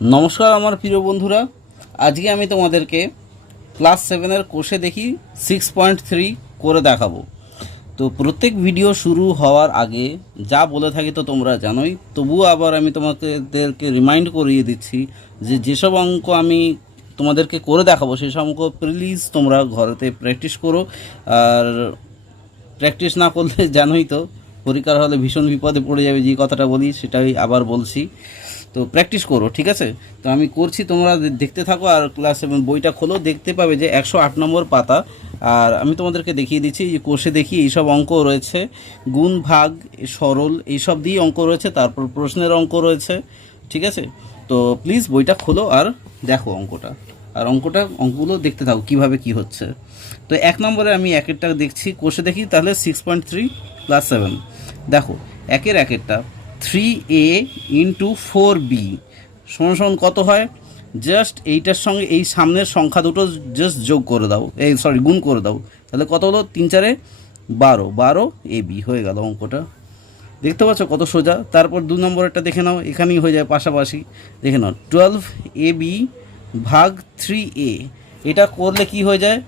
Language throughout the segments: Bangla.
নমস্কার আমার প্রিয় বন্ধুরা, আজকে আমি তোমাদেরকে ক্লাস 7-এর কোষে দেখি 6.3 করে দেখাবো। তো প্রত্যেক ভিডিও শুরু হওয়ার আগে যা বলে থাকি তো তোমরা জানোই, তবুও আবার আমি তোমাদেরকে রিমাইন্ড করিয়ে দিচ্ছি যে যেসব অঙ্ক আমি তোমাদেরকে করে দেখাবো সেসব অঙ্ক প্লিজ তোমরা ঘরেতে প্র্যাকটিস করো। আর প্র্যাকটিস না করলে জানোই তো পরীক্ষার হলে ভীষণ বিপদে পড়ে যাবে, যে কথাটা বলি সেটাই আবার বলছি। তো প্র্যাকটিস করো, ঠিক আছে? তো আমি করছি, তোমরা দেখতে থাকো। আর ক্লাস 7 বইটা খোলো, দেখতে পাবে যে 108 নম্বর পাতা। আর আমি তোমাদেরকে দেখিয়ে দিচ্ছি যে কোষে দেখি এইসব অঙ্ক রয়েছে, গুণ ভাগ সরল এইসব দিয়ে অঙ্ক রয়েছে, তারপর প্রশ্নের অঙ্ক রয়েছে, ঠিক আছে? তো প্লিজ বইটা খোলো আর দেখো অঙ্কটা, আর অঙ্কগুলো দেখতে থাকো কীভাবে কি হচ্ছে। তো 1 নম্বরে আমি একেরটা দেখছি, কোষে দেখি তাহলে 6.3 ক্লাস 7। দেখো একেরটা 3a ইন্টু 4b সমান কত হয়? জাস্ট এইটার সঙ্গে এই সামনের সংখ্যা দুটো জাস্ট যোগ করে দাও, গুণ করে দাও। তাহলে কত হলো? 3 4 12 ab হয়ে গেল অঙ্কটা। দেখতে পাচ্ছ কত সোজা। তারপর 2 নম্বরেরটা দেখে নাও, এখানেই হয়ে যায় পাশাপাশি। দেখে নাও 12ab ভাগ 3a। এটা করলে কি হয়ে যায়?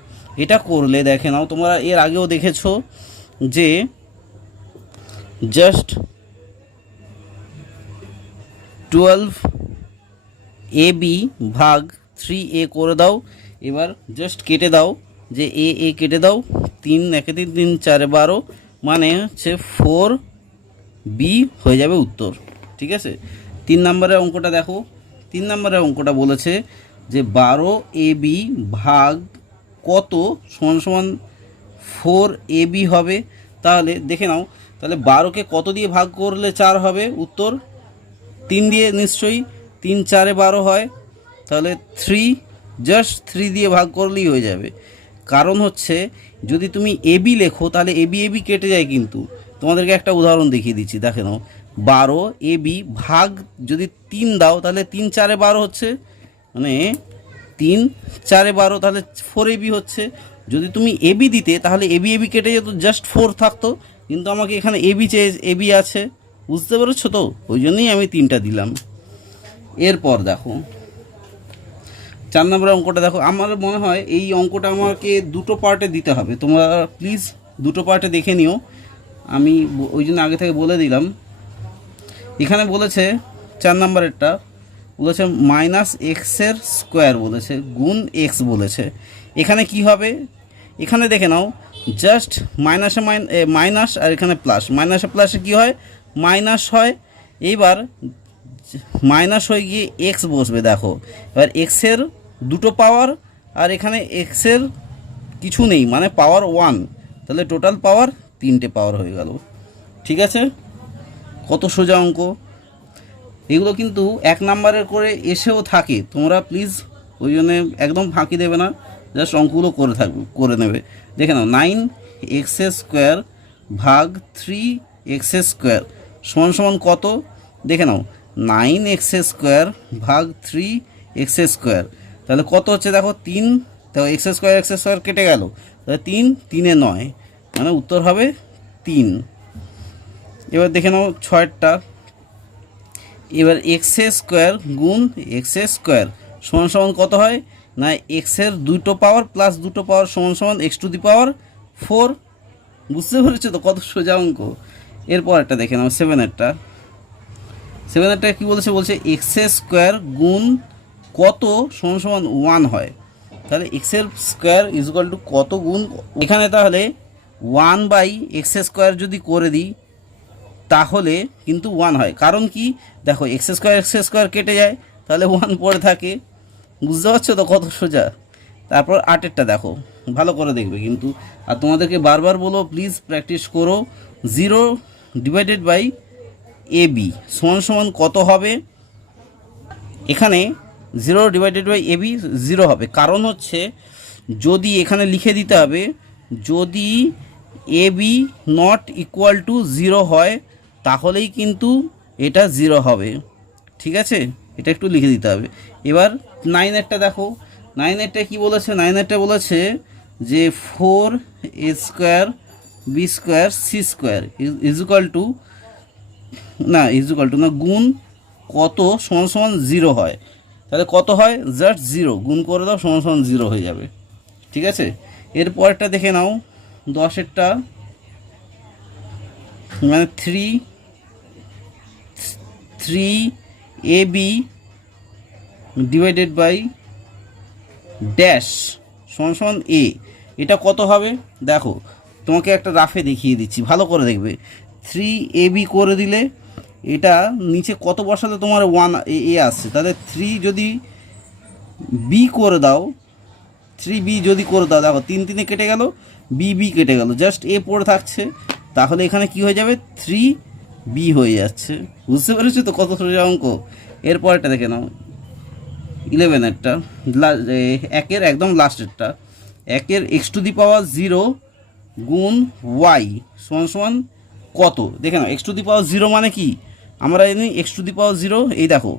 এটা করলে দেখে নাও, তোমরা এর আগেও দেখেছো যে জাস্ট 12ab ভাগ 3a করে দাও। এবার জাস্ট কেটে দাও, যে এ কেটে দাও, 3 একে 3 3 4 12 মানে হচ্ছে 4b হয়ে যাবে উত্তর, ঠিক আছে? 3 নম্বরের অঙ্কটা দেখো। 3 নম্বরের অঙ্কটা বলেছে যে 12ab ভাগ কত সমান 4ab হবে। তাহলে দেখে নাও, তাহলে 12কে কত দিয়ে ভাগ করলে 4 হবে উত্তর? 3 দিয়ে নিশ্চয়ই, 3 4 12 হয়। তাহলে জাস্ট 3 দিয়ে ভাগ করলেই হয়ে যাবে। কারণ হচ্ছে যদি তুমি এবি লেখো তাহলে এবি কেটে যায়, কিন্তু তোমাদেরকে একটা উদাহরণ দেখিয়ে দিচ্ছি, দেখে নাও। 12ab ভাগ যদি 3 দাও তাহলে 3 4 12 হচ্ছে, মানে 3 4 12, তাহলে 4ab হচ্ছে। যদি তুমি এবি দিতে তাহলে এবি কেটে যেত, জাস্ট 4 থাকতো, কিন্তু আমাকে এখানে এবি আছে, বুঝতে পেরেছো তো? ওই জন্যই আমি 3টা দিলাম। এরপর দেখো 4 নম্বরের অঙ্কটা দেখো। আমার মনে হয় এই অঙ্কটা আমাকে দুটো পার্টে দিতে হবে, তোমরা প্লিজ দুটো পার্টে দেখে নিও, আমি ওই জন্য আগে থেকে বলে দিলাম। এখানে বলেছে 4 নম্বরেরটা বলেছে -x স্কোয়ার বলেছে, গুণ x বলেছে। এখানে কি হবে? এখানে দেখে নাও, জাস্ট মাইনাস আর এখানে প্লাস, প্লাসে কী হয়? মাইনাস হয়। এইবার মাইনাস হয়ে গিয়ে এক্স বসবে। দেখো এবার এক্সের দুটো পাওয়ার, আর এখানে এক্সের কিছু নেই, মানে পাওয়ার 1, তাহলে টোটাল পাওয়ার 3টে পাওয়ার হয়ে গেল, ঠিক আছে? কত সোজা অঙ্ক। এগুলো কিন্তু 1 নম্বরের করে এসেও থাকে, তোমরা প্লিজ ওই জন্যে একদম ফাঁকি দেবে না, জাস্ট অঙ্কগুলো করে নেবে। দেখে নাও 9x স্কোয়ার ভাগ 3x স্কোয়ার সমান কত? দেখে নাও 9x স্কোয়ার ভাগ 3x স্কোয়ার, তাহলে কত হচ্ছে? দেখো 3, দেখো x স্কোয়ার কেটে গেল, তাহলে 3 3 9, মানে উত্তর হবে 3। এবার দেখে নাও 6টা। এবার এক্স স্কোয়ার গুণ এক্স স্কোয়ার সমান কত হয়? না এক্সের দুটো পাওয়ার প্লাস দুটো পাওয়ার সমান এক্স টু দি পাওয়ার 4। বুঝতে পেরেছো তো কত সোজা অঙ্ক। এরপর একটা দেখে নাও 7-এরটা কী বলেছে? বলছে এক্স স্কোয়ার গুণ কত সমান 1 হয়। তাহলে এক্সের স্কোয়ার ইজুয়াল টু কত গুণ, এখানে তাহলে 1/x স্কোয়ার যদি করে দিই তাহলে কিন্তু 1 হয়। কারণ কি? দেখো এক্স স্কোয়ার কেটে যায়, তাহলে 1 পড়ে থাকে। বুঝতে পারছো তো কত সোজা। তারপর 8-এরটা দেখো, ভালো করে দেখবে কিন্তু, আর তোমাদেরকে বারবার বলো প্লিজ প্র্যাকটিস করো। 0/ab সমান কত হবে? এখানে 0/ab 0 হবে। কারণ হচ্ছে যদি এখানে লিখে দিতে হবে, যদি ab নট ইকুয়াল টু 0 হয় তাহলেই কিন্তু এটা 0 হবে, ঠিক আছে? এটা একটু লিখে দিতে হবে। এবার 9-এরটা দেখো, 9-এরটা কী বলেছে? 9-এরটা বলেছে যে 4a square b square c square equal to না গুণ কত সমান 0 হয়। তাহলে কত হয়, জাস্ট 0 গুণ করে দাও সমান সমান 0 হয়ে যাবে। ঠিক আছে, এরপরটা দেখে নাও 10-এরটা, মানে 3ab ডিভাইডেড বাই ড্যাশ সমান সমান a। এটা কত হবে দেখো, তোমাকে একটা রাফে দেখিয়ে দিচ্ছি, ভালো করে দেখবে। 3ab করে দিলে এটা নিচে কত বসালে তোমার 1a আসছে, তাহলে 3 যদি b করে দাও, 3b যদি করে দাও, দেখো 3 3 কেটে গেল, b কেটে গেল, জাস্ট a পড়ে থাকছে। তাহলে এখানে কি হয়ে যাবে, 3b হয়ে যাচ্ছে। বুঝতে পেরেছো তো কত সোজা অঙ্ক। এরপরটা দেখে নাও 11-এরটা, একের একদম লাস্টেরটা, একের x⁻0 গুণ y সমান সমান কত। দেখে নাও x⁻0 মানে কি, আমরা জানি x⁻0, এই দেখো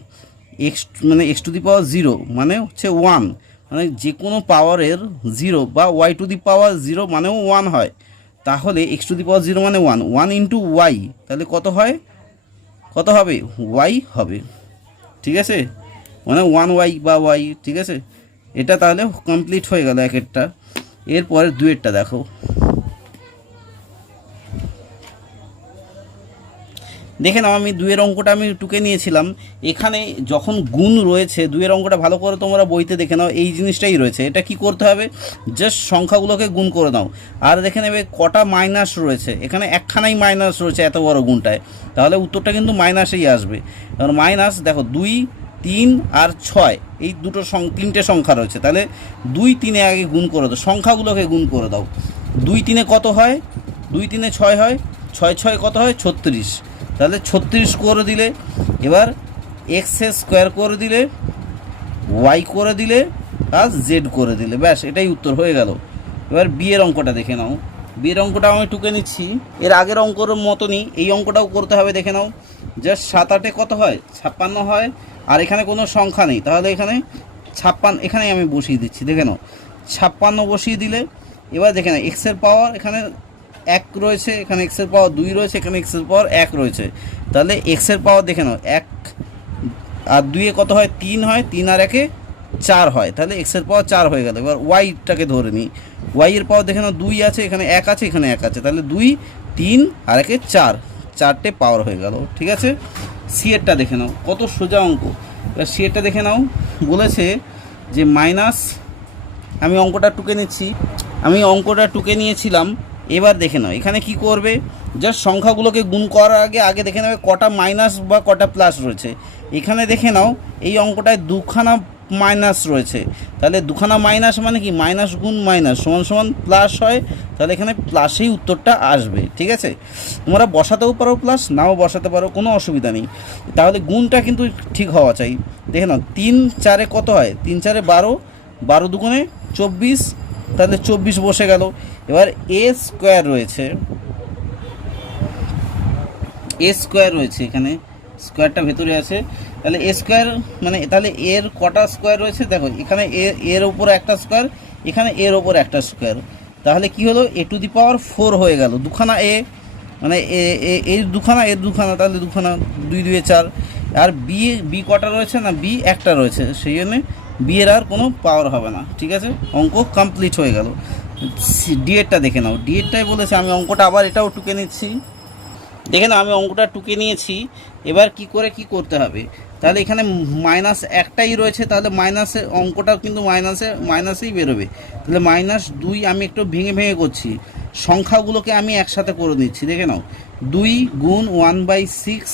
মানে x⁻0 মানে হচ্ছে 1, মানে যে কোনো পাওয়ারের 0 বা y⁻0 মানেও 1 হয়। তাহলে x⁻0 মানে 1 ইন্টু y, তাহলে কত হয়, কত হবে, y হবে। ঠিক আছে, মানে 1y বা y। ঠিক আছে, এটা তাহলে কমপ্লিট হয়ে গেল একেরটা। এরপরে 2-এরটা দেখো, দেখে নাও আমি 2-এর অঙ্কটা আমি টুকে নিয়েছিলাম। এখানে যখন গুণ রয়েছে 2-এর অঙ্কটা ভালো করে তোমরা বইতে দেখে নাও, এই জিনিসটাই রয়েছে। এটা কি করতে হবে, জাস্ট সংখ্যাগুলোকে গুণ করে নাও। আর দেখে নেবে কটা মাইনাস রয়েছে, এখানে একখানাই মাইনাস রয়েছে এত বড় গুণটায়, তাহলে উত্তরটা কিন্তু মাইনাসেই আসবে। কারণ মাইনাস দেখো 2, 3 আর 6, এই দুটো 3টে সংখ্যা রয়েছে, তাহলে 2 3-এ আগে গুণ করে দাও, সংখ্যাগুলোকে গুণ করে দাও। 2 3-এ কত হয়, 2 3-এ 6 হয়, 6 6 কত হয় 36, তাহলে 36 করে দিলে, এবার x² করে দিলে, y করে দিলে, আর z করে দিলে, ব্যাস এটাই উত্তর হয়ে গেল। এবার বিয়ের অঙ্কটা দেখে নাও, বিয়ের অঙ্কটা আমি টুকে নিচ্ছি, এর আগের অঙ্কর মতনই এই অঙ্কটাও করতে হবে। দেখে নাও, জাস্ট 7 8-এ কত হয়, 56 হয়, আর এখানে কোনো সংখ্যা নেই, তাহলে এখানে 56, এখানেই আমি বসিয়ে দিচ্ছি। দেখে নাও 56 বসিয়ে দিলে, এবার দেখে নাও এক্সের পাওয়ার এখানে 1 রয়েছে, এখানে এক্সের পাওয়ার 2 রয়েছে, এখানে এক্সের পাওয়ার 1 রয়েছে, তাহলে এক্সের পাওয়ার দেখে নাও 1 আর 2-এ কত হয়, 3 হয়, 3 আর 1-এ 4 হয়, তাহলে এক্সের পাওয়ার 4 হয়ে গেল। এবার ওয়াইটাকে ধরে নিই, ওয়াইয়ের পাওয়ার দেখে নাও 2 আছে, এখানে 1 আছে, এখানে 1 আছে, তাহলে 2 3 আর 1-এ 4, 4টে পাওয়ার হয়ে গেল। ঠিক আছে, সিএরটা দেখে নাও, কত সোজা অঙ্ক। এবার সিএরটা দেখে নাও, বলেছে যে মাইনাস, আমি অঙ্কটা টুকে নিচ্ছি, আমি অঙ্কটা টুকে নিয়েছিলাম। এবার দেখে নাও এখানে কি করবে, জাস্ট সংখ্যাগুলোকে গুণ করার আগে দেখে নেবে কটা মাইনাস বা কটা প্লাস রয়েছে। এখানে দেখে নাও এই অঙ্কটায় 2খানা মাইনাস রয়েছে, তাহলে 2খানা মাইনাস মানে কি, মাইনাস গুণ মাইনাস সমান সমান প্লাস হয়, তাহলে এখানে প্লাসেই উত্তরটা আসবে। ঠিক আছে, তোমরা বসাতেও পারো প্লাস, নাও বসাতে পারো, কোনো অসুবিধা নেই, তাহলে গুণটা কিন্তু ঠিক হওয়া চাই। দেখে নাও 3 4-এ কত হয়, 3 4-এ 12, 12 2-গুণে 24, তাহলে 24 বসে গেল। এবার a² রয়েছে, a² রয়েছে, এখানে স্কোয়ারটা ভেতরে আছে, তাহলে a² মানে তাহলে এর কটা স্কোয়ার রয়েছে, দেখো এখানে এর ওপরে একটা স্কোয়ার, এখানে এর ওপরে একটা স্কোয়ার, তাহলে কি হলো, a⁴ হয়ে গেল। 2খানা a মানে এর 2খানা, এর 2খানা, তাহলে 2খানা, 2 2 4, আর বি কটা রয়েছে না, বি একটা রয়েছে, সেই জন্যে বি এর আর কোনো পাওয়ার হবে না। ঠিক আছে, অঙ্ক কমপ্লিট হয়ে গেল। ডিএরটা দেখে নাও, ডিএরটাই বলেছে, আমি অঙ্কটা আবার এটাও টুকে নিচ্ছি। দেখে নাও আমি অঙ্কটা টুকে নিয়েছি। এবার কি করতে হবে, তাহলে এখানে মাইনাস একটাই রয়েছে, তাহলে মাইনাসে অঙ্কটাও কিন্তু মাইনাসেই বেরোবে। তাহলে -2 আমি একটু ভেঙে ভেঙে করছি, সংখ্যাগুলোকে আমি একসাথে করে নিচ্ছি। দেখে নাও 2 গুণ 1/6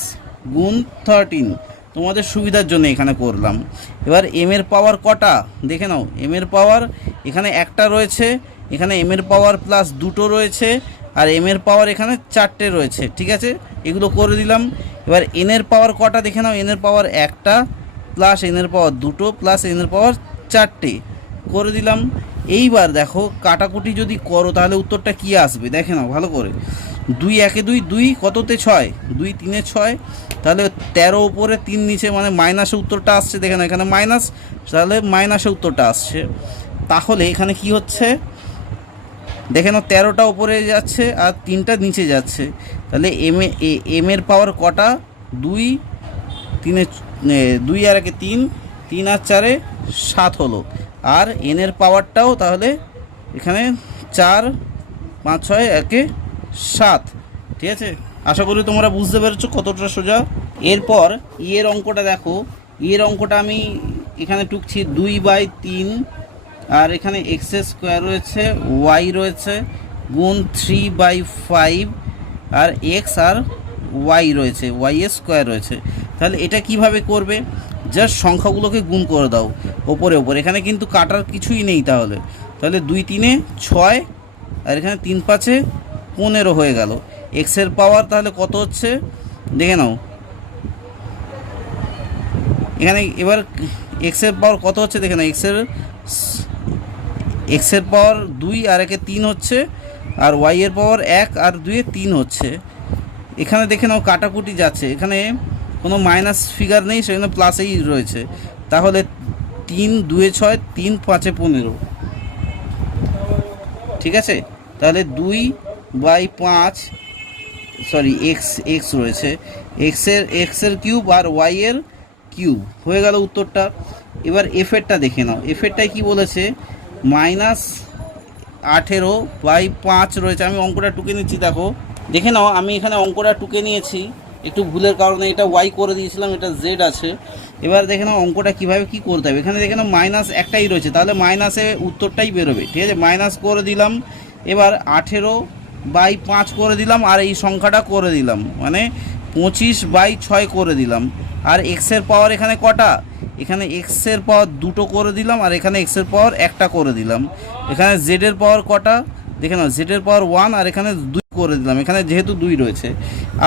গুণ 13, তোমাদের সুবিধার জন্য এখানে করলাম। এবার এম এর পাওয়ার কটা, দেখে নাও এম এর পাওয়ার এখানে একটা রয়েছে, এখানে এম এর পাওয়ার প্লাস 2টো রয়েছে, আর এম এর পাওয়ার এখানে 4টে রয়েছে। ঠিক আছে, এগুলো করে দিলাম। এবার এন এর পাওয়ার কটা, দেখে নাও এন এর পাওয়ার একটা প্লাস এন এর পাওয়ার 2টো প্লাস এন এর পাওয়ার 4টে করে দিলাম। এইবার দেখো কাটাকুটি যদি করো তাহলে উত্তরটা কি আসবে, দেখে নাও ভালো করে। 2 1-এ 2, 2 কততে 6, 2 3-এ 6, তাহলে 13 উপরে 3 নিচে, মানে মাইনাসে উত্তরটা আসছে। দেখে নাও এখানে মাইনাস, তাহলে মাইনাসে উত্তরটা আসছে। তাহলে এখানে কি হচ্ছে, দেখে নাও 13টা উপরে যাচ্ছে আর 3টা নিচে যাচ্ছে, তাহলে এম এর পাওয়ার কটা, 2 3-এ 2 আর 1-এ 3, 3 আর 4 7 হলো। আর এনের পাওয়ারটাও তাহলে এখানে 4 5 6 1 7। ঠিক আছে, আশা করি তোমরা বুঝতে পেরেছো কতটা সোজা। এরপর এর অঙ্কটা দেখো। এর অঙ্কটা আমি এখানে টুকছি 2/3, আর এখানে এক্স স্কোয়ার রয়েছে, ওয়াই রয়েছে, গুণ 3/5, আর এক্স আর ওয়াই রয়েছে, ওয়াই স্কোয়ার রয়েছে। তাহলে এটা কিভাবে করবে? জাস্ট সংখ্যাগুলোকে গুণ করে দাও ওপরে ওপরে, এখানে কিন্তু কাটার কিছুই নেই। তাহলে 2 3 6, আর এখানে 3 5 15 হয়ে গেল। এক্সের পাওয়ার তাহলে কত হচ্ছে দেখে নাও এখানে। এবার এক্সের পাওয়ার কত হচ্ছে দেখে নাও। এক্সের পাওয়ার 2 আর 1 3 হচ্ছে, আর ওয়াইয়ের পাওয়ার 1 আর 2 3 হচ্ছে। এখানে দেখে নাও কাটাকুটি যাচ্ছে, এখানে কোনো মাইনাস ফিগার নেই, সেখানে প্লাসেই রয়েছে। তাহলে 3 2 6, 3 5 15। ঠিক আছে, তাহলে 2/5, সরি এক্স রয়েছে, এক্সের কিউব আর ওয়াইয়ের কিউব হয়ে গেল উত্তরটা। এবার এফেরটা দেখে নাও। এফেরটাই কি বলেছে? -18/5 রয়েছে। আমি অঙ্কটা টুকে নিচ্ছি, দেখো দেখে নাও। আমি এখানে অঙ্কটা টুকে নিয়েছি, একটু ভুলের কারণে এটা ওয়াই করে দিয়েছিলাম, এটা জেড আছে। এবার দেখে নাও অঙ্কটা কীভাবে কী করতে হবে। এখানে দেখে নাও মাইনাস একটাই রয়েছে, তাহলে মাইনাসে উত্তরটাই বেরোবে। ঠিক আছে, মাইনাস করে দিলাম। এবার 18/5 করে দিলাম, আর এই সংখ্যাটা করে দিলাম, মানে 25/6 করে দিলাম। আর এক্সের পাওয়ার এখানে কটা? এখানে এক্সের পাওয়ার 2টো করে দিলাম, আর এখানে এক্সের পাওয়ার 1টা করে দিলাম। এখানে জেডের পাওয়ার কটা দেখে নাও, জেডের পাওয়ার 1, আর এখানে 2 করে দিলাম, এখানে যেহেতু 2 রয়েছে।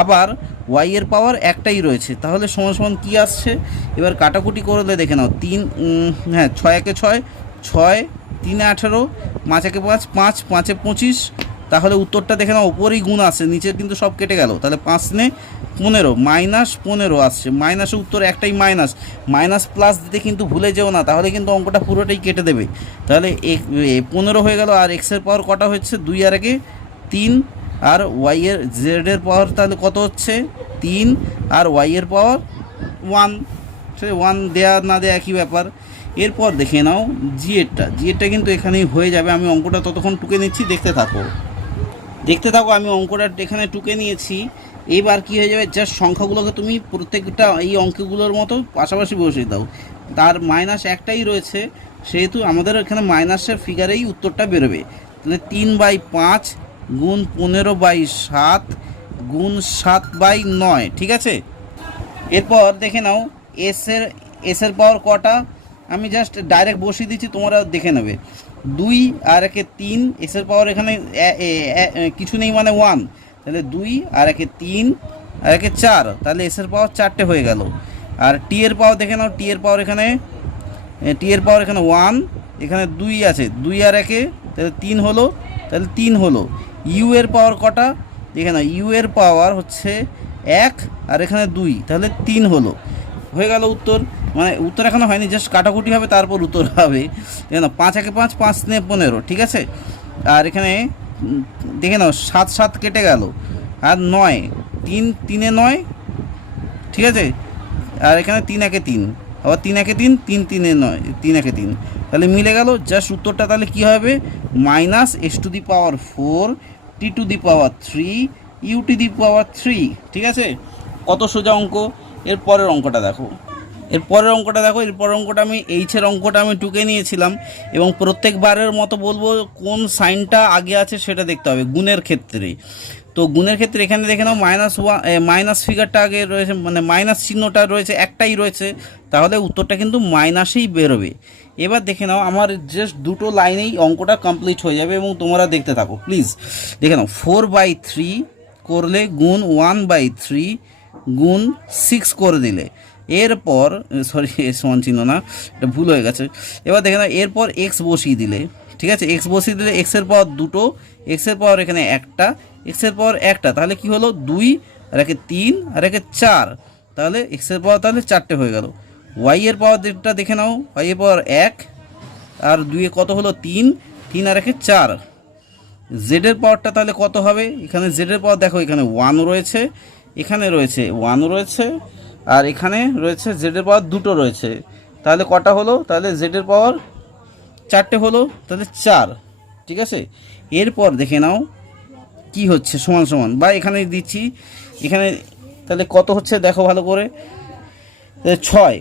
আবার ওয়াইয়ের পাওয়ার একটাই রয়েছে, তাহলে সমান সমান কী আসছে? এবার কাটাকুটি করলে দেখে নাও 3 হ্যাঁ 6 1 6, 6 3 18, 5 1 5, 5 5 25। তাহলে উত্তরটা দেখে নাও ওপরেই গুণ আসছে, নিচের কিন্তু সব কেটে গেল। তাহলে 5 নে 15, -15 আসছে। মাইনাসের উত্তর একটাই মাইনাস প্লাস দিতে কিন্তু ভুলে যেও না, তাহলে কিন্তু অঙ্কটা পুরোটাই কেটে দেবে। তাহলে 15 হয়ে গেল। আর এক্সের পাওয়ার কটা হচ্ছে? 2 আর 1 3, আর ওয়াইয়ের জেডের পাওয়ার তাহলে কত হচ্ছে? 3, আর ওয়াইয়ের পাওয়ার 1। সে 1 দেয়া না দেয়া একই ব্যাপার। এরপর দেখে নাও জিএডটা কিন্তু এখানেই হয়ে যাবে। আমি অঙ্কটা ততক্ষণ টুকে নিচ্ছি, দেখতে থাকো। আমি অঙ্কটা এখানে টুকে নিয়েছি। এবার কি হয়ে যাবে? জাস্ট সংখ্যাগুলোকে তুমি প্রত্যেকটা এই অঙ্কগুলোর মতো পাশাপাশি বসিয়ে দাও। তার মাইনাস একটাই রয়েছে, সেহেতু আমাদের এখানে মাইনাসের ফিগারেই উত্তরটা বেরোবে। তাহলে 3/5 গুণ 15/7 গুণ 7/9। ঠিক আছে, এরপর দেখে নাও এসের পাওয়ার কটা। আমি জাস্ট ডাইরেক্ট বসিয়ে দিচ্ছি, তোমরা দেখে নেবে। 2 আর 1 3, এসের পাওয়ার এখানে কিছু নেই, মানে 1। তাহলে 2 আর 1 3 আর 1 4, তাহলে এসের পাওয়ার 4টে হয়ে গেল। আর টি এর পাওয়ার দেখে নাও, টি এর পাওয়ার এখানে 1, এখানে 2 আছে, 2 আর 1 তাহলে 3 হলো, তাহলে 3 হলো। ইউ এর পাওয়ার কটা দেখে নাও, ইউ এর পাওয়ার হচ্ছে 1, আর এখানে 2, তাহলে 3 হলো। হয়ে গেল উত্তর। মানে উত্তর এখনও হয়নি, জাস্ট কাটাকুটি হবে, তারপর উত্তর হবে। দেখে নাও 5 1 5, 5 নে 15। ঠিক আছে, আর এখানে দেখে নাও 7 7 কেটে গেল, আর 9 3 3 9। ঠিক আছে, আর এখানে 3 1 3, আবার 3 1 3, 3 3 9, 3 1 3, তাহলে মিলে গেল। জাস্ট উত্তরটা তাহলে কী হবে? -x⁴, t⁻3, u⁻3। ঠিক আছে, কত সোজা অঙ্ক। এর পরের অঙ্কটা দেখো। এরপরের অঙ্কটা আমি এইচের অঙ্কটা আমি টুকে নিয়েছিলাম, এবং প্রত্যেকবারের মতো বলবো কোন সাইনটা আগে আছে সেটা দেখতে হবে গুণের ক্ষেত্রে। তো গুণের ক্ষেত্রে এখানে দেখে নাও মাইনাস ফিগারটা আগে রয়েছে, মানে মাইনাস চিহ্নটা রয়েছে, একটাই রয়েছে, তাহলে উত্তরটা কিন্তু মাইনাসেই বেরোবে। এবার দেখে নাও আমার জাস্ট 2টো লাইনেই অঙ্কটা কমপ্লিট হয়ে যাবে, এবং তোমরা দেখতে থাকো প্লিজ। দেখে নাও 4/3 করলে গুণ 1/3 গুণ 6 করে দিলে, এরপর সরি সমান চিহ্ন না, এটা ভুল হয়ে গেছে। এবার দেখে নাও এরপর এক্স বসিয়ে দিলে। ঠিক আছে, এক্স বসিয়ে দিলে এক্সের পাওয়ার 2টো, এক্সের পাওয়ার এখানে 1টা, এক্সের পাওয়ার 1টা, তাহলে কি হলো? 2 আর 1 3 আর 1 4, তাহলে এক্সের পাওয়ার তাহলে 4টে হয়ে গেল। ওয়াইয়ের পাওয়ার যেটা দেখে নাও, ওয়াইয়ের পাওয়ার 1 আর 2 কত হলো? 3 3 আর 1 4। জেডের পাওয়ারটা তাহলে কত হবে? এখানে জেডের পাওয়ার দেখো, এখানে 1 রয়েছে, এখানে রয়েছে 1 রয়েছে, আর এখানে রয়েছে জেডের পাওয়ার 2টো রয়েছে, তাহলে কটা হলো, তাহলে জেডের পাওয়ার 4টে হলো, তাহলে 4। ঠিক আছে, এরপর দেখে নাও কি হচ্ছে, সমান সমান বা এখানে দিচ্ছি, এখানে তাহলে কত হচ্ছে দেখো ভালো করে, 6,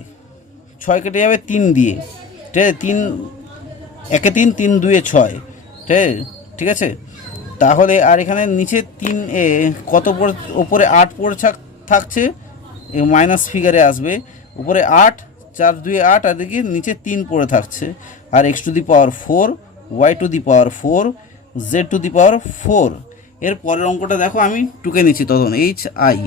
6 কেটে যাবে 3 দিয়ে, ঠিক আছে, 3 একে 3, 3 2 6, ঠিক আছে। তাহলে আর এখানে নিচে 3 কত ওপরে 8 পড়ে থাকছে, মাইনাস ফিগারে আসবে, উপরে 8, 4 2 8, আর দেখি নিচে 3 পড়ে থাকছে, আর x to the power 4, y to the power 4, z to the power 4। এর পরের অঙ্কটা দেখো, আমি টুকে নিচ্ছি তখন, hi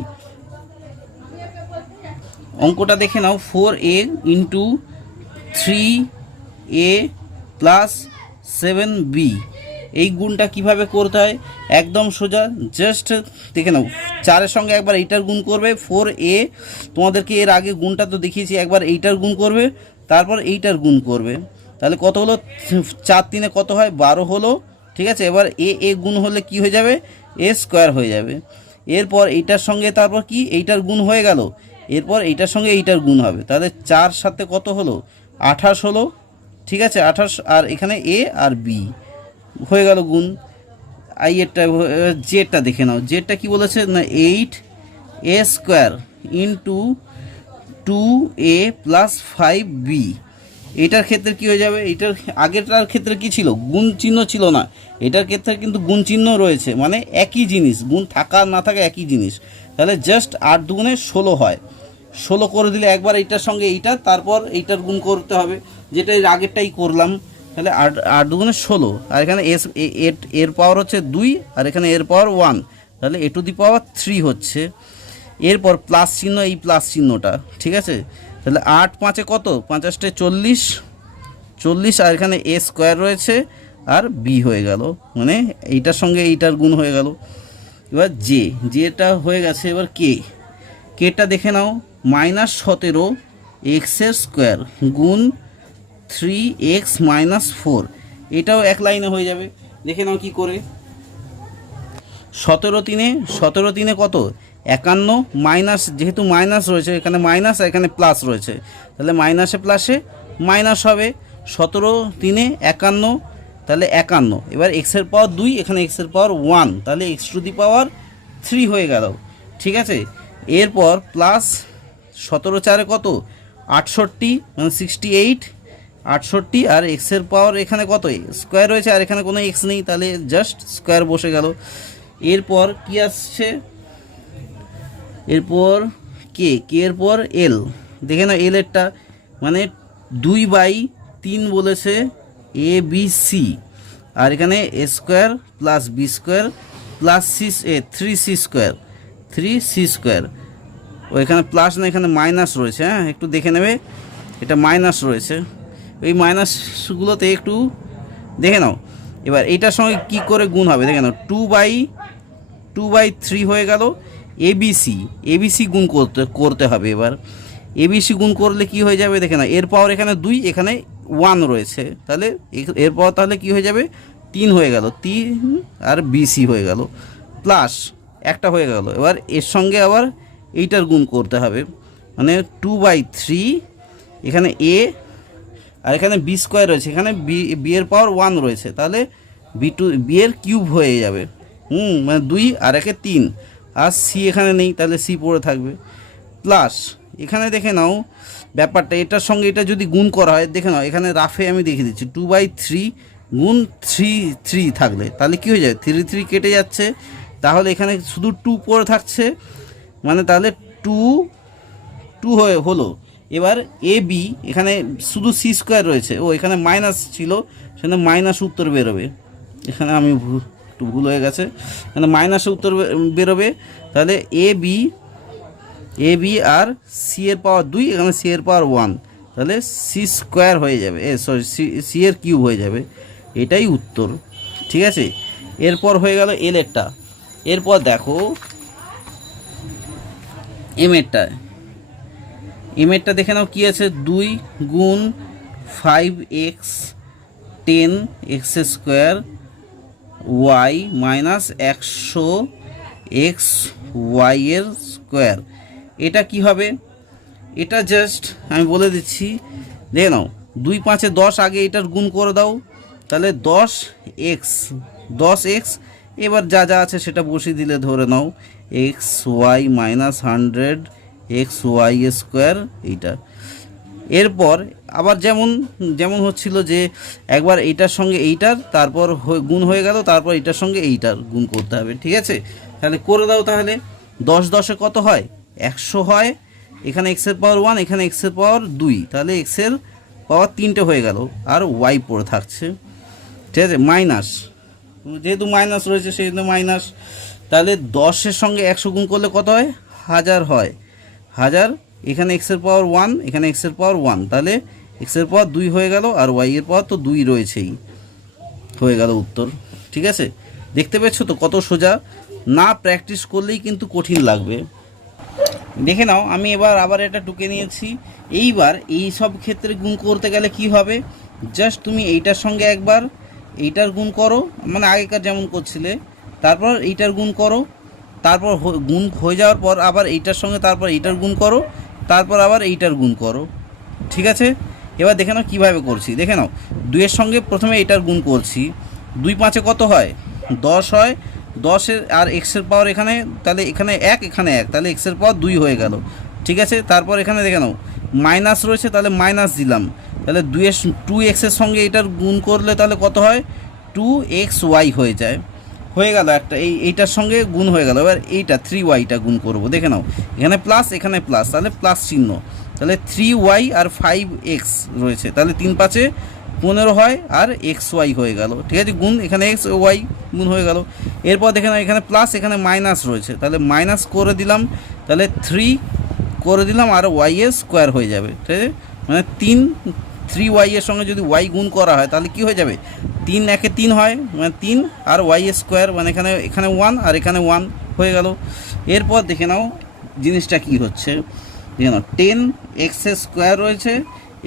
অঙ্কটা দেখে নাও, 4a into 3a plus 7b, এই গুণটা কিভাবে করতে হয়, একদম সোজা, জাস্ট দেখে নাও, 4-এর সঙ্গে একবার এইটার গুণ করবে, 4a, তোমাদেরকে এর আগে গুণটা তো দেখিয়েছি, একবার এইটার গুণ করবে, তারপর এইটার গুণ করবে, তাহলে কত হলো, 4 3 কত হয়, 12 হলো। ঠিক আছে, এবার এ গুণ হলে কি হয়ে যাবে, এ স্কোয়ার হয়ে যাবে। এরপর এইটার সঙ্গে তারপর কি, এইটার গুণ হয়ে গেল, এরপর এইটার সঙ্গে এইটার গুণ হবে, তাহলে 4 সাথে কত হলো, 28 হলো। ঠিক আছে, 28, আর এখানে এ আর বি হয়ে গেল গুণ। জেডটা দেখে নাও, জেডটা কি বলেছে না, 8a square into 2a plus 5b, এটার ক্ষেত্রে কি হয়ে যাবে, এটার আগেরটার ক্ষেত্রে কি ছিল, গুণ চিহ্ন ছিল না, এটার ক্ষেত্রে কিন্তু গুণ চিহ্ন রয়েছে, মানে একই জিনিস, গুণ থাকা না থাকা একই জিনিস। তাহলে জাস্ট 8 দুগুণে 16 হয়, 16 করে দিলে একবার এইটার সঙ্গে এইটা, তারপর এইটার গুণ করতে হবে, যেটা এর আগেরটাই করলাম। তাহলে 8 দুগুণে 16, আর এখানে এর পাওয়ার হচ্ছে 2, আর এখানে এর পাওয়ার 1, তাহলে এ টু দি পাওয়ার 3 হচ্ছে। এরপর প্লাস চিহ্ন, এই প্লাস চিহ্নটা, ঠিক আছে, তাহলে 8 5 কত, 5 8 40, 40, আর এখানে এ স্কোয়ার রয়েছে, আর বি হয়ে গেল, মানে এইটার সঙ্গে এইটার গুণ হয়ে গেল। এবার যেটা হয়ে গেছে, এবার কেটা দেখে নাও, -17 এক্সের স্কোয়ার গুণ 3x - 4, এটাও এক লাইনে হয়ে যাবে, দেখে নাও কি করে। 17 3 কত, 51, মাইনাস, যেহেতু মাইনাস রয়েছে এখানে মাইনাস, আর এখানে প্লাস রয়েছে, তাহলে মাইনাসে প্লাসে মাইনাস হবে, 17 3 51, তাহলে 51। এবার এক্সের পাওয়ার 2, এখানে এক্সের পাওয়ার 1, তাহলে এক্স টু দি পাওয়ার 3 হয়ে গেল। ঠিক আছে, এরপর প্লাস 17 4 কত, 68, মানে 68, 68, আর এক্সের পাওয়ার এখানে কত, স্কোয়ার রয়েছে, আর এখানে কোনো এক্স নেই, তাহলে জাস্ট স্কোয়ার বসে গেল। এরপর কি আসছে, এরপর এর পর এল, দেখে না এল এরটা, মানে 2/3 বলেছে এ বি সি, আর এখানে A square plus B square plus 3c square, 3c square, ওইখানে প্লাস না, এখানে মাইনাস রয়েছে, হ্যাঁ একটু দেখে নেবে, এটা মাইনাস রয়েছে, ওই মাইনাসগুলোতে একটু দেখে নাও। এবার এইটার সঙ্গে কি করে গুণ হবে দেখে নাও, 2/3 হয়ে গেল, এবিসি গুণ করতে হবে। এবার এবিসি গুণ করলে কি হয়ে যাবে দেখে না, এর পাওয়ার এখানে 2, এখানে 1 রয়েছে, তাহলে এর পাওয়ার তাহলে কি হয়ে যাবে, 3 হয়ে গেল, 3 আর বিসি হয়ে গেল, প্লাস একটা হয়ে গেল। এবার এর সঙ্গে আবার এইটার গুণ করতে হবে, মানে 2/3, এখানে এ, আর এখানে বি স্কোয়ার রয়েছে, এখানে বি এর পাওয়ার 1 রয়েছে, তাহলে বি এর কিউব হয়ে যাবে, মানে 2 আর 1 3, আর সি এখানে নেই, তাহলে সি পড়ে থাকবে, প্লাস এখানে দেখে নাও ব্যাপারটা, এটার সঙ্গে এটা যদি গুণ করা হয়, দেখে নাও এখানে রাফে আমি দেখিয়ে দিচ্ছি, 2/3 গুণ 3 থাকলে তাহলে কী হয়ে যাবে, 3 কেটে যাচ্ছে, তাহলে এখানে শুধু 2 পড়ে থাকছে, মানে তাহলে 2 হলো। এবার এ বি, এখানে শুধু সি স্কোয়ার রয়েছে, এখানে মাইনাস ছিল, সেখানে মাইনাস উত্তর বেরোবে, এখানে আমি একটু ভুল হয়ে গেছে, এখানে মাইনাসে উত্তর বেরোবে, তাহলে এ বি আর সি এর পাওয়ার 2, এখানে সি এর পাওয়ার 1, তাহলে সি স্কোয়ার হয়ে যাবে, সি এর কিউব হয়ে যাবে, এটাই উত্তর। ঠিক আছে, এরপর হয়ে গেল এল এরটা। এরপর দেখো এম এরটা দেখে নাও কি আছে, 2 গুণ 5x 10x square y minus 100x y এর স্কোয়ার, এটা কি হবে, এটা জাস্ট আমি বলে দিচ্ছি দেখে নাও 2 5 10, আগে এটার গুণ করে দাও, তাহলে 10x 10x। এবার যা যা আছে সেটা বসিয়ে দিলে ধরে নাও x y minus 100 x y square এইটা। এরপর আবার যেমন যেমন হচ্ছিল যে একবার এইটার সঙ্গে এইটার তারপর গুণ হয়ে গেল, তারপর এইটার সঙ্গে এইটার গুণ করতে হবে, ঠিক আছে? তাহলে করে দাও। তাহলে 10 10-এ কত হয়? 100 হয়। এখানে এক্সের পাওয়ার 1, এখানে এক্সের পাওয়ার 2, তাহলে এক্সের পাওয়ার 3টে হয়ে গেল, আর ওয়াই পড়ে থাকছে, ঠিক আছে? মাইনাস, যেহেতু মাইনাস রয়েছে সেই জন্য মাইনাস। তাহলে 10-এর সঙ্গে 100 গুণ করলে কত হয়? 1000 হয়। 1000, এখানে এক্সের পাওয়ার 1, এখানে এক্সের পাওয়ার 1, তাহলে এক্সের পাওয়ার 2 হয়ে গেল, আর ওয়াই এর পাওয়ার তো 2 রয়েছেই, হয়ে গেল উত্তর, ঠিক আছে? দেখতে পেয়েছো তো কত সোজা? না প্র্যাকটিস করলেই কিন্তু কঠিন লাগবে। দেখে নাও, আমি আবার এটা টুকে নিয়েছি। এইবার এই সব ক্ষেত্রে গুণ করতে গেলে কি হবে? জাস্ট তুমি এইটার সঙ্গে একবার এইটার গুণ করো, মানে আগেকার যেমন করছিলে, তারপর এইটার গুণ করো, তারপর গুণ হয়ে যাওয়ার পর আবার এইটার সঙ্গে তারপর এইটার গুণ করো, তারপর আবার এইটার গুণ করো, ঠিক আছে? এবার দেখে নাও কীভাবে করছি। দেখে নাও, 2-এর সঙ্গে প্রথমে এইটার গুণ করছি, 2 5-এ কত হয়? 10 হয়। 10-এর আর এক্সের পাওয়ার এখানে, তাহলে এখানে 1, এখানে 1, তাহলে এক্সের পাওয়ার 2 হয়ে গেল, ঠিক আছে? তারপর এখানে দেখে নাও মাইনাস রয়েছে, তাহলে মাইনাস দিলাম, তাহলে 2xের সঙ্গে এটার গুণ করলে তাহলে কত হয়? 2xy হয়ে যায়, হয়ে গেল একটা। এইটার সঙ্গে গুণ হয়ে গেল। এবার এইটা 3yটা গুণ করব। দেখে নাও, এখানে প্লাস, এখানে প্লাস, তাহলে প্লাস চিহ্ন, তাহলে 3y আর 5x রয়েছে, তাহলে 3 5-এ 15 হয়, আর xy হয়ে গেল, ঠিক আছে? গুণ, এখানে x y গুণ হয়ে গেল। এরপর দেখে নাও এখানে প্লাস, এখানে মাইনাস রয়েছে, তাহলে মাইনাস করে দিলাম, তাহলে 3 করে দিলাম, আর y এর স্কোয়ার হয়ে যাবে, ঠিক আছে? মানে 3y এর সঙ্গে যদি y গুণ করা হয় তাহলে কি হয়ে যাবে? 3 1-এ 3 হয়, মানে 3 আর y স্কোয়ার, মানে এখানে 1 আর এখানে 1 হয়ে গেল। এরপর দেখে নাও জিনিসটা কি হচ্ছে। দেখে নাও 10x স্কোয়ার রয়েছে,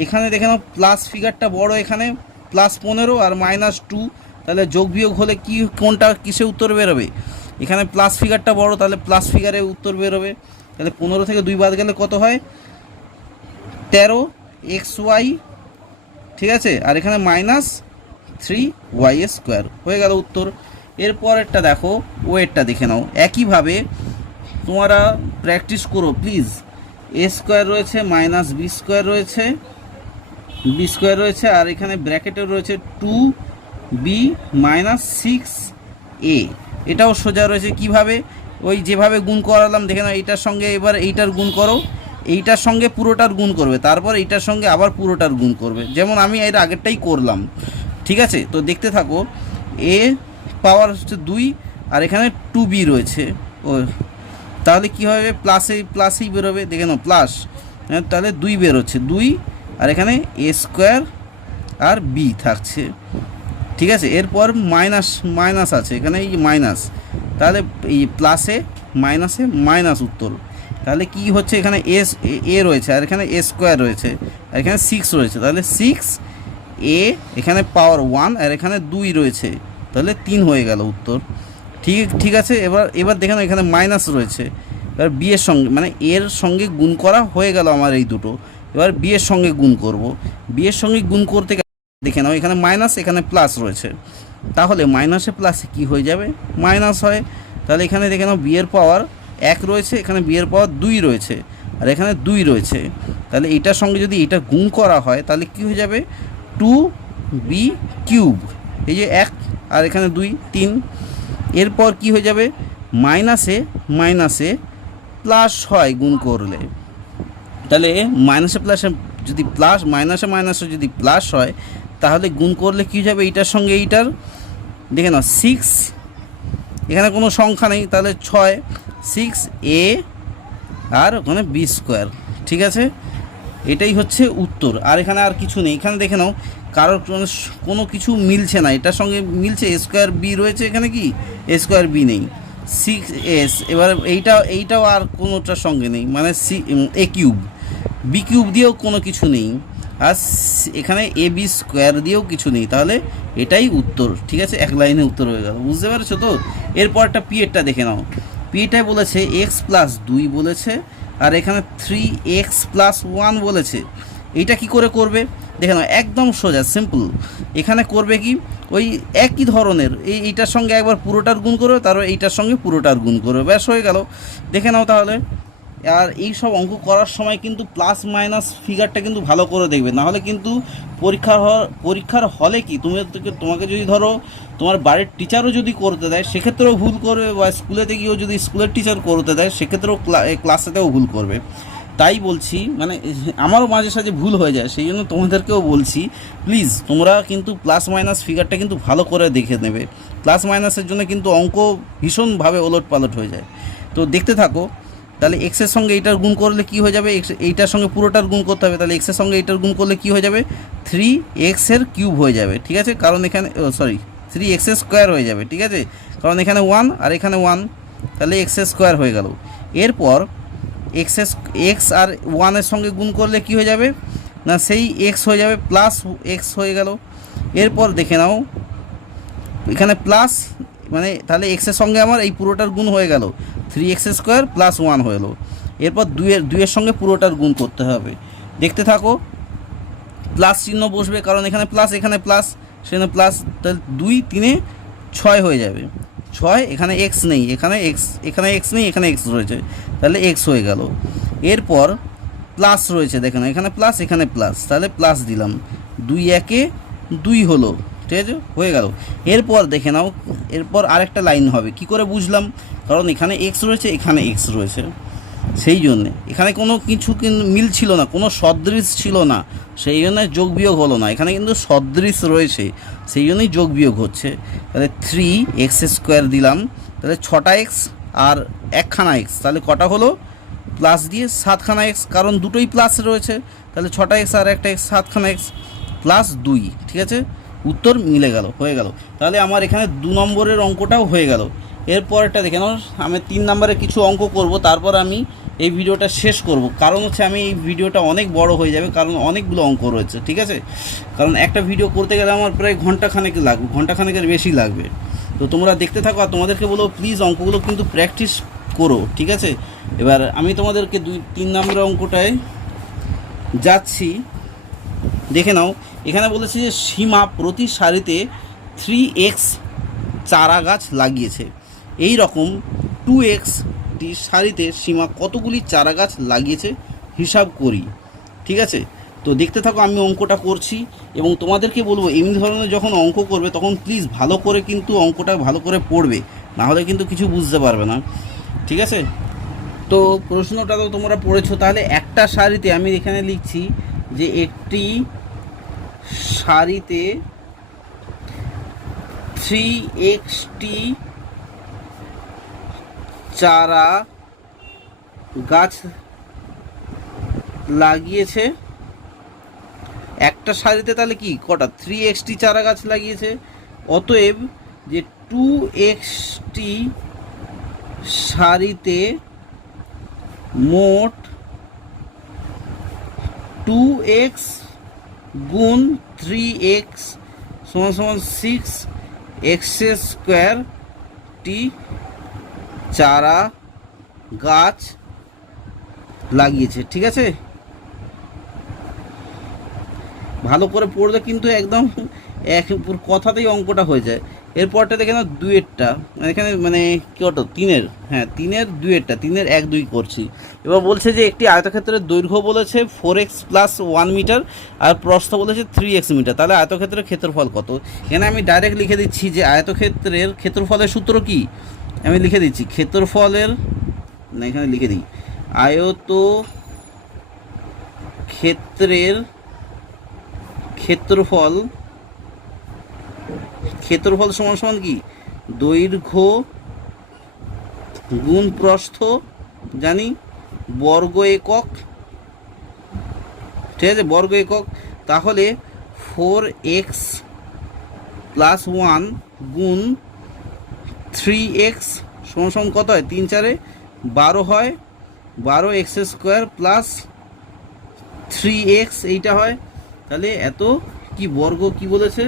এখানে দেখে নাও প্লাস ফিগারটা বড়, এখানে প্লাস 15 আর মাইনাস 2, তাহলে যোগ বিয়োগ হলে কি, কোনটা কিসে উত্তর বেরোবে? এখানে প্লাস ফিগারটা বড়, তাহলে প্লাস ফিগারে উত্তর বেরোবে। তাহলে 15 থেকে 2 বাদ গেলে কত হয়? 13xy, ঠিক আছে? আর এখানে মাইনাস 3y স্কোয়ার হয়ে গেল উত্তর। এরপরেরটা দেখো, ওয়েটটা দেখে নাও। একইভাবে তোমরা প্র্যাকটিস করো প্লিজ। এ স্কোয়ার রয়েছে, মাইনাস বি স্কোয়ার রয়েছে, বি স্কোয়ার রয়েছে, আর এখানে ব্র্যাকেটে রয়েছে 2b মাইনাস 6a। এটাও সোজা রয়েছে। কিভাবে? ওই যেভাবে গুণ করালাম, দেখে নাও এইটার সঙ্গে এবার এইটার গুণ করো, এইটার সঙ্গে পুরোটার গুণ করবে, তারপর এইটার সঙ্গে আবার পুরোটার গুণ করবে, যেমন আমি এর আগেরটাই করলাম, ঠিক আছে? তো দেখতে থাকো। এ পাওয়ার হচ্ছে 2, আর এখানে 2b রয়েছে, ও তাহলে কী হবে? প্লাসেই বেরোবে। দেখে নাও প্লাস, তাহলে 2 বেরোচ্ছে, 2, আর এখানে এ স্কোয়ার আর বি থাকছে, ঠিক আছে? এরপর মাইনাস আছে, এখানে এই মাইনাস, তাহলে এই প্লাসে মাইনাসে মাইনাস উত্তর। তাহলে কি হচ্ছে? এখানে এ রয়েছে, আর এখানে এ স্কোয়ার রয়েছে, আর এখানে 6 রয়েছে, তাহলে 6a, এখানে পাওয়ার 1, আর এখানে 2 রয়েছে, তাহলে 3 হয়ে গেল উত্তর, ঠিক আছে? এবার দেখে নাও এখানে মাইনাস রয়েছে, এবার বি এর সঙ্গে, মানে এর সঙ্গে গুণ করা হয়ে গেল আমার এই দুটো। এবার বি এর সঙ্গে গুণ করব। বি এর সঙ্গে গুণ করতে দেখে নাও এখানে মাইনাস, এখানে প্লাস রয়েছে, তাহলে মাইনাসে প্লাসে কি হয়ে যাবে? মাইনাস হয়। তাহলে এখানে দেখে নাও বি এর পাওয়ার 1 রয়েছে, এখানে বি এর পাওয়ার 2 রয়েছে, আর এখানে 2 রয়েছে, তাহলে এটার সঙ্গে যদি এটা গুণ করা হয় তাহলে কি হয়ে যাবে? 2b কিউব, এই যে 1 আর এখানে 2, 3। এরপর কি হয়ে যাবে? মাইনাসে প্লাস হয় গুণ করলে, তাহলে মাইনাসে যদি প্লাস, মাইনাসে যদি প্লাস হয় তাহলে গুণ করলে কী যাবে? এইটার সঙ্গে এইটার, দেখে নাও 6, এখানে কোনো সংখ্যা নেই, তাহলে 6, 6a আর ওখানে বি স্কোয়ার, ঠিক আছে? এটাই হচ্ছে উত্তর, আর এখানে আর কিছু নেই। এখানে দেখে নাও কারোর কোনো কিছু মিলছে না, এটার সঙ্গে মিলছে, এ স্কোয়ার বি রয়েছে, এখানে কি এ স্কোয়ার বি নেই, 6s। এবার এইটাও আর কোনোটার সঙ্গে নেই, মানে এ কিউব, বি কিউব দিয়েও কোনো কিছু নেই, আর এখানে এ বি স্কোয়ার দিয়েও কিছু নেই, তাহলে এটাই উত্তর, ঠিক আছে? এক লাইনে উত্তর হয়ে গেল, বুঝতে পারছো তো? এরপর একটা পিএরটা দেখে নাও। পিএটাই বলেছে x + 2 বলেছে, আর এখানে 3x + 1 বলেছে। এইটা কি করে করবে দেখে নাও, একদম সোজা সিম্পল। এখানে করবে কি, ওই একই ধরনের এইটার সঙ্গে একবার পুরোটার গুণ করবে, তারপর এইটার সঙ্গে পুরোটার গুণ করবে, ব্যাস হয়ে গেল। দেখে নাও তাহলে। আর এই সব অঙ্ক করার সময় কিন্তু প্লাস মাইনাস ফিগারটা কিন্তু ভালো করে দেখবে, নাহলে কিন্তু পরীক্ষার হলে কি তোমাকে যদি ধরো তোমার বাড়ির টিচারও যদি করতে দেয় সেক্ষেত্রেও ভুল করবে, বা স্কুলেতে গিয়েও যদি স্কুলের টিচার করতে দেয় সেক্ষেত্রেও ক্লাসেতেও ভুল করবে। তাই বলছি, মানে আমারও মাঝে সাঝে ভুল হয়ে যায়, সেই জন্য তোমাদেরকেও বলছি প্লিজ তোমরা কিন্তু প্লাস মাইনাস ফিগারটা কিন্তু ভালো করে দেখে নেবে। প্লাস মাইনাসের জন্য কিন্তু অঙ্ক ভীষণভাবে ওলট পালট হয়ে যায়। তো দেখতে থাকো। তাহলে এক্সের সঙ্গে এইটার গুণ করলে কি হয়ে যাবে, এইটার সঙ্গে পুরোটার গুণ করতে হবে, তাহলে এক্সের সঙ্গে এইটার গুণ করলে কি হয়ে যাবে, 3x হয়ে যাবে, ঠিক আছে, কারণ এখানে 3x² হয়ে যাবে, ঠিক আছে, কারণ এখানে 1 আর এখানে 1, তাহলে x² হয়ে গেল। এরপর এক্স আর 1-এর সঙ্গে গুণ করলে কি হয়ে যাবে না, সেই এক্স হয়ে যাবে প্লাস এক্স হয়ে গেল। এরপর দেখে নাও এখানে প্লাস, মানে তাহলে এক্সের সঙ্গে আমার এই পুরোটার গুণ হয়ে গেল, 3x² + 1 হয়ে গেল। এরপর দুইয়ের সঙ্গে পুরোটার গুণ করতে হবে। দেখতে থাকো, প্লাস চিহ্ন বসবে কারণ এখানে প্লাস এখানে প্লাস সেখানে প্লাস, তাহলে 2 3 6 হয়ে যাবে। 6, এখানে এক্স নেই, এখানে এক্স নেই, এখানে এক্স রয়েছে, তাহলে এক্স হয়ে গেল। এরপর প্লাস রয়েছে, দেখেন এখানে প্লাস এখানে প্লাস, তাহলে প্লাস দিলাম, 2 1 2 হলো, ঠিক আছে, হয়ে গেল। এরপর দেখে নাও, এরপর আরেকটা লাইন হবে, কি করে বুঝলাম, কারণ এখানে এক্স রয়েছে এখানে এক্স রয়েছে, সেই জন্যে এখানে কোনো কিছু কিন্তু মিল ছিল না, কোনো সদৃশ ছিল না, সেই জন্য যোগ বিয়োগ হলো না। এখানে কিন্তু সদৃশ রয়েছে, সেই জন্যই যোগ বিয়োগ হচ্ছে। তাহলে 3x² দিলাম, তাহলে 6টা এক্স আর 1খানা এক্স, তাহলে কটা হলো, প্লাস দিয়ে 7খানা এক্স, কারণ দুটোই প্লাস রয়েছে, তাহলে 6টা এক্স আর 1টা এক্স, 7খানা এক্স প্লাস 2, ঠিক আছে, উত্তর মিলে গেল, হয়ে গেল। তাহলে আমার এখানে 2 নম্বরের অঙ্কটাও হয়ে গেল। এরপরটা দেখে নাও, আমি 3 নম্বরে কিছু অঙ্ক করব, তারপর আমি এই ভিডিওটা শেষ করব, কারণ হচ্ছে আমি এই ভিডিওটা অনেক বড় হয়ে যাবে, কারণ অনেকগুলো অঙ্ক রয়েছে, ঠিক আছে, কারণ একটা ভিডিও করতে গেলে আমার প্রায় ঘন্টাখানেক লাগবে, ঘন্টাখানেকের বেশি লাগবে। তো তোমরা দেখতে থাকো, আর তোমাদেরকে বলবো প্লিজ অঙ্কগুলো কিন্তু প্র্যাকটিস করো, ঠিক আছে। এবার আমি তোমাদেরকে 3 নম্বরের অঙ্কটায় যাচ্ছি, দেখে নাও। এখানে বলেছে যে সীমা প্রতি সারিতে 3x চারা গাছ লাগিয়েছে, এই রকম 2x সারিতে সীমা কতগুলি চারা গাছ লাগিয়েছে হিসাব করি, ঠিক আছে। তো দেখতে থাকো, আমি অঙ্কটা করছি এবং তোমাদেরকে বলবো এমনি ধরনের যখন অঙ্ক করবে তখন প্লিজ ভালো করে কিন্তু অঙ্কটা ভালো করে পড়বে, না হলে কিন্তু কিছু বুঝতে পারবে না, ঠিক আছে। তো প্রশ্নটা তো তোমরা পড়েছো, তাহলে একটা সারিতে আমি এখানে লিখছি যে একটি সারিতে 3x চারা গাছ লাগিয়েছে, একটা সারিতে তাহলে কি কটা, 3x চারা গাছ লাগিয়েছে, অতএব যে 2x সারিতে মোট 2x গুণ 3x = 6x² চারা গাছ লাগিয়েছে, ঠিক আছে। ভালো করে পড়লে কিন্তু একদম এক কথাতেই অঙ্কটা হয়ে যায়। এরপরটা দেখে নাও 2-এরটা, এখানে মানে কি ওটা 3-এর, হ্যাঁ 3-এর 2-এরটা, 3-এর 1 2 করছি। এবার বলছে যে একটি আয়তক্ষেত্রের দৈর্ঘ্য বলেছে 4x + 1 মিটার আর প্রস্থ বলেছে 3x মিটার, তাহলে আয়তক্ষেত্রের ক্ষেত্রফল কত। এখানে আমি ডাইরেক্ট লিখে দিচ্ছি যে আয়তক্ষেত্রের ক্ষেত্রফলের সূত্র কি, আমি লিখে দিচ্ছি ক্ষেত্রফলের, না এখানে লিখে দিই, আয়তক্ষেত্রের ক্ষেত্রফল সমান কি, দৈর্ঘ্য গুণ প্রস্থ, জানি বর্গ একক, ঠিক আছে, বর্গ একক। তাহলে 4x + 1 গুণ 3x সমান কত হয়, 3 4 12 হয়, 12x² + 3x এইটা হয়, তাহলে এত কি বর্গ, কি বলেছে,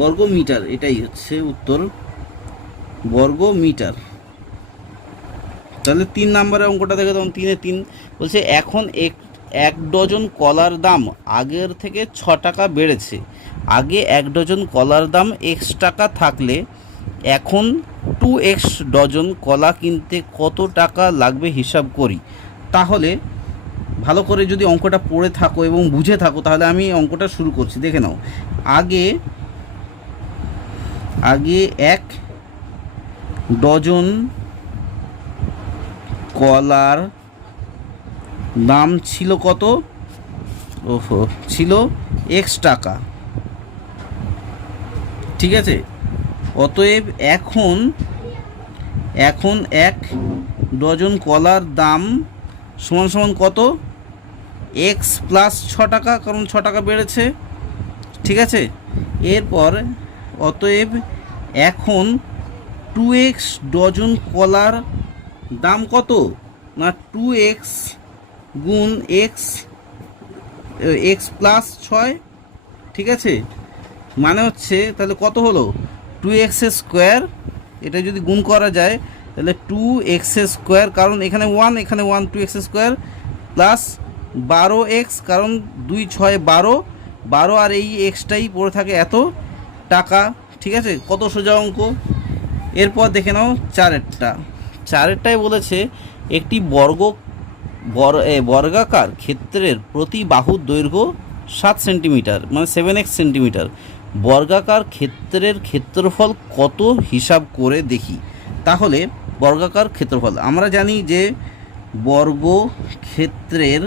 বর্গ মিটার, এটাই হচ্ছে উত্তর, বর্গ মিটার। তাহলে 3 নম্বরের অঙ্কটা দেখে তখন 3-এ 3 বলছে এক ডজন কলার দাম আগের থেকে 6 টাকা বেড়েছে। আগে এক ডজন কলার দাম x টাকা থাকলে এখন 2x ডজন কলা কিনতে কত টাকা লাগবে হিসাব করি। তাহলে ভালো করে যদি অঙ্কটা পড়ে থাকো এবং বুঝে থাকো তাহলে আমি অঙ্কটা শুরু করছি, দেখে নাও। আগে এক ডজন কলার দাম ছিল কত? ছিল x টাকা, ঠিক আছে। অতএব এখন এক ডজন কলার দাম সমান সমান কত? x প্লাস 6 টাকা, কারণ 6 টাকা বেড়েছে, ঠিক আছে। এরপর অতএব এখন 2x ডজন কলার দাম কত? না 2x গুণ x প্লাস 6, ঠিক আছে। মানে হচ্ছে তাহলে কত হলো? 2x square. এটা যদি গুণ করা যায় তাহলে 2x স্কোয়ার, কারণ এখানে 1 এখানে 1, 2x স্কোয়ার প্লাস 12x, কারণ 2 6 12 আর এই এক্সটাই পড়ে থাকে এত টাকা, ঠিক আছে। কত সোজা অঙ্ক। এরপর দেখে নাও চারেরটায় বলেছে একটি বর্গাকার ক্ষেত্রের প্রতি বাহুর দৈর্ঘ্য 7 সেন্টিমিটার, মানে 7x সেন্টিমিটার। বর্গাকার ক্ষেত্রের ক্ষেত্রফল কত হিসাব করে দেখি। তাহলে বর্গাকার ক্ষেত্রফল আমরা জানি যে বর্গক্ষেত্রের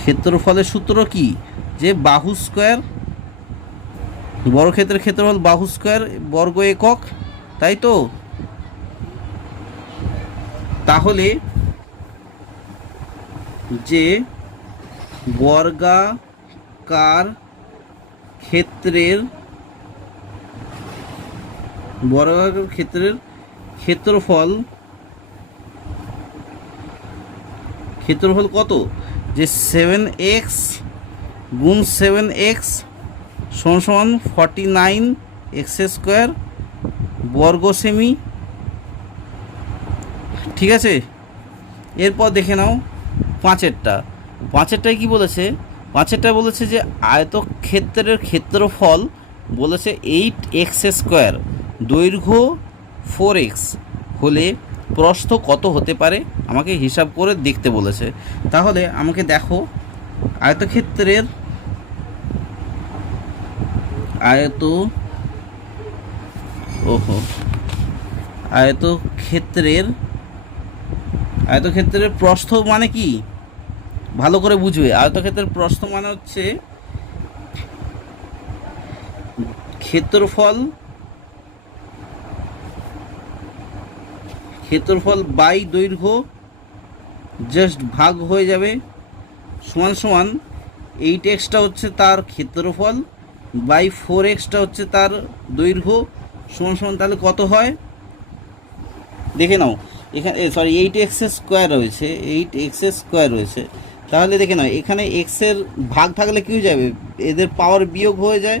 ক্ষেত্রফলের সূত্র কি? যে বাহু স্কোয়ার, বর্গক্ষেত্রের ক্ষেত্রফল বাহু স্কোয়ার বর্গ একক, তাই তো। তাহলে যে বর্গাকার ক্ষেত্রের ক্ষেত্রফল কত? যে 7x গুণ 7x সমান 49x স্কোয়ার বর্গ সেমি, ঠিক আছে। এরপর দেখে নাও পাঁচেরটায় কি বলেছে? পাঁচেরটায় বলেছে যে আয়তক্ষেত্রের ক্ষেত্রফল বলেছে 8x স্কোয়ার, দৈর্ঘ্য 4x হলে প্রস্থ কত হতে পারে আমাকে হিসাব করে দেখতে বলেছে। তাহলে আমাকে দেখো আয়তক্ষেত্রের আয়তক্ষেত্রের প্রস্থ মানে কি ভালো করে বুঝবে। আয়তক্ষেত্রের প্রস্থ মানে হচ্ছে ক্ষেত্রফল বাই দৈর্ঘ্য জাস্ট ভাগ হয়ে যাবে, সমান সমান 8xটা হচ্ছে তার ক্ষেত্রফল বাই 4xটা হচ্ছে তার দৈর্ঘ্য, সমান সমান তাহলে কত হয় দেখে নাও। এখানে 8x স্কোয়ার রয়েছে, তাহলে দেখে নাও এখানে এক্সের ভাগ থাকলে কী হয়ে যাবে? এদের পাওয়ার বিয়োগ হয়ে যায়।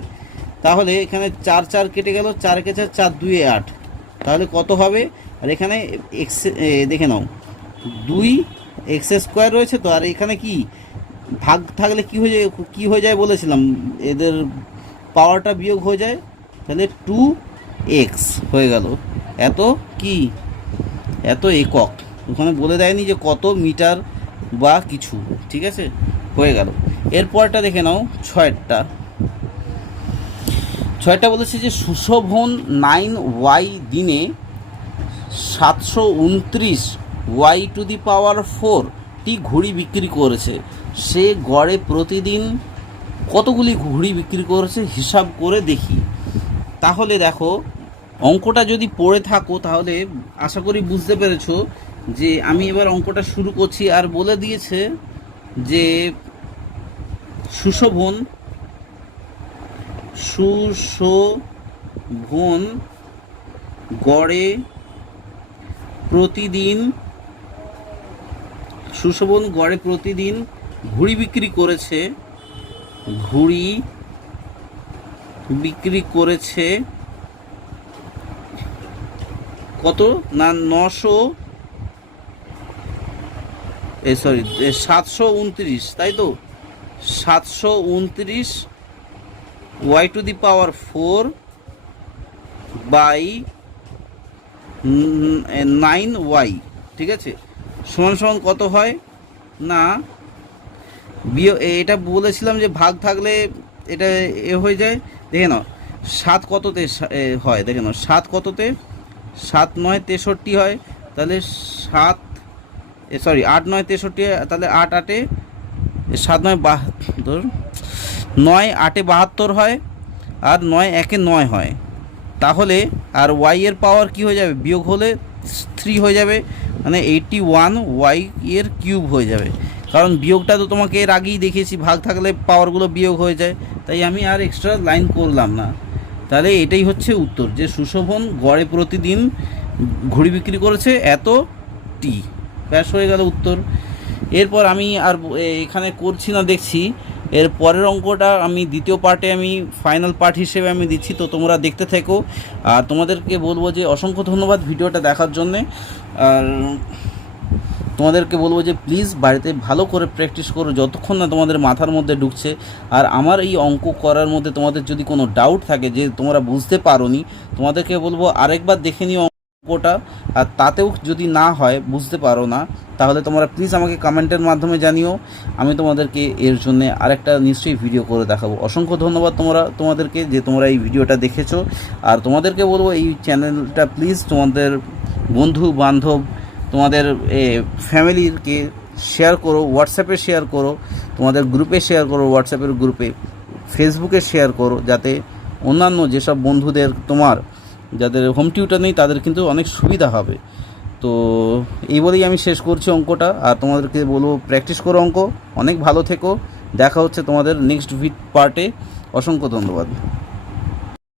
তাহলে এখানে 4 4 কেটে গেল, 4 কে 4 4 2 8, তাহলে কত হবে? আর এখানে এক্স দেখে নাও 2x স্কোয়ার রয়েছে তো, আর এখানে কি ভাগ থাকলে কী হয়ে যায় বলেছিলাম, এদের পাওয়ারটা বিয়োগ হয়ে যায়, তাহলে 2x হয়ে গেল। এত একক ওখানে বলে দেয়নি যে কত মিটার বা কিছু, ঠিক আছে, হয়ে গেল। এরপরটা দেখে নাও ছয়টা বলেছে যে সুশোভন 9y দিনে 729y⁴ ঘুড়ি বিক্রি করেছে। সে গড়ে প্রতিদিন কতগুলি ঘুড়ি বিক্রি করেছে হিসাব করে দেখি। তাহলে দেখো অঙ্কটা যদি পড়ে থাকো তাহলে আশা করি বুঝতে পেরেছো যে আমি এবার অঙ্কটা শুরু করছি। আর বলে দিয়েছে যে সুশোভন গড়ে প্রতিদিন ঘুড়ি বিক্রি করেছে কত না 900 সরি 729, তাই তো 729 y to the power 4 by 9y, ঠিক আছে, সমান সমান কত হয় না এটা বলেছিলাম যে ভাগ থাকলে এটা হয়ে যায়। দেখে নাও 7 কততে হয়, দেখে নাও 7 কততে, 7 9 63 হয়, তাহলে 7 সরি 8 9 63, তাহলে 8 8 7 9 72, 9 8 72 হয়, আর 9 1 9 হয়। তাহলে আর ওয়াই এর পাওয়ার কি হয়ে যাবে, বিয়োগ হলে 3 হয়ে যাবে, মানে 81 ওয়াই এর কিউব হয়ে যাবে। কারণ বিয়োগটা তো তোমাকে এর আগেই দেখিয়েছি, ভাগ থাকলে পাওয়ারগুলো বিয়োগ হয়ে যায়, তাই আমি আর এক্সট্রা লাইন করলাম না। তাহলে এটাই হচ্ছে উত্তর, যে সুশোভন গড়ে প্রতিদিন ঘুড়ি বিক্রি করেছে এত টি। ব্যাস হয়ে গেল উত্তর। এরপর আমি আর এখানে করছি না, দেখছি এর পরের অঙ্কটা আমি দ্বিতীয় পার্টে আমি ফাইনাল পার্ট হিসেবে আমি দিচ্ছি, তো তোমরা দেখতে থেকো। আর তোমাদেরকে বলবো যে অসংখ্য ধন্যবাদ ভিডিওটা দেখার জন্যে। আর তোমাদেরকে বলবো যে প্লিজ বাড়িতে ভালো করে প্র্যাকটিস করো যতক্ষণ না তোমাদের মাথার মধ্যে ঢুকছে। আর আমার এই অঙ্ক করার মধ্যে তোমাদের যদি কোনো ডাউট থাকে যে তোমরা বুঝতে পারোনি, তোমাদেরকে বলবো আরেকবার দেখে নিও অঙ্কটা। আর তাতেও যদি না হয়, বুঝতে পারো না, তাহলে তোমরা প্লিজ আমাকে কমেন্টের মাধ্যমে জানিও, আমি তোমাদেরকে এর জন্য আরেকটা নিশ্চয়ই ভিডিও করে দেখাবো। অসংখ্য ধন্যবাদ তোমাদেরকে যে তোমরা এই ভিডিওটা দেখেছো। আর তোমাদেরকে বলবো এই চ্যানেলটা প্লিজ তোমাদের বন্ধু বান্ধব, তোমাদের ফ্যামিলিকে শেয়ার করো, হোয়াটসঅ্যাপে শেয়ার করো, তোমাদের গ্রুপে শেয়ার করো, হোয়াটসঅ্যাপের গ্রুপে, ফেসবুকে শেয়ার করো, যাতে অন্যান্য যেসব বন্ধুদের তোমার যাদের হোম টিউটর নেই তাদের কিন্তু অনেক সুবিধা হবে। তো এই বলেই আমি শেষ করছি অঙ্কটা। আর তোমাদেরকে বলবো প্র্যাকটিস করো অঙ্ক, অনেক ভালো থেকো। দেখা হচ্ছে তোমাদের নেক্সট পার্টে। অসংখ্য ধন্যবাদ।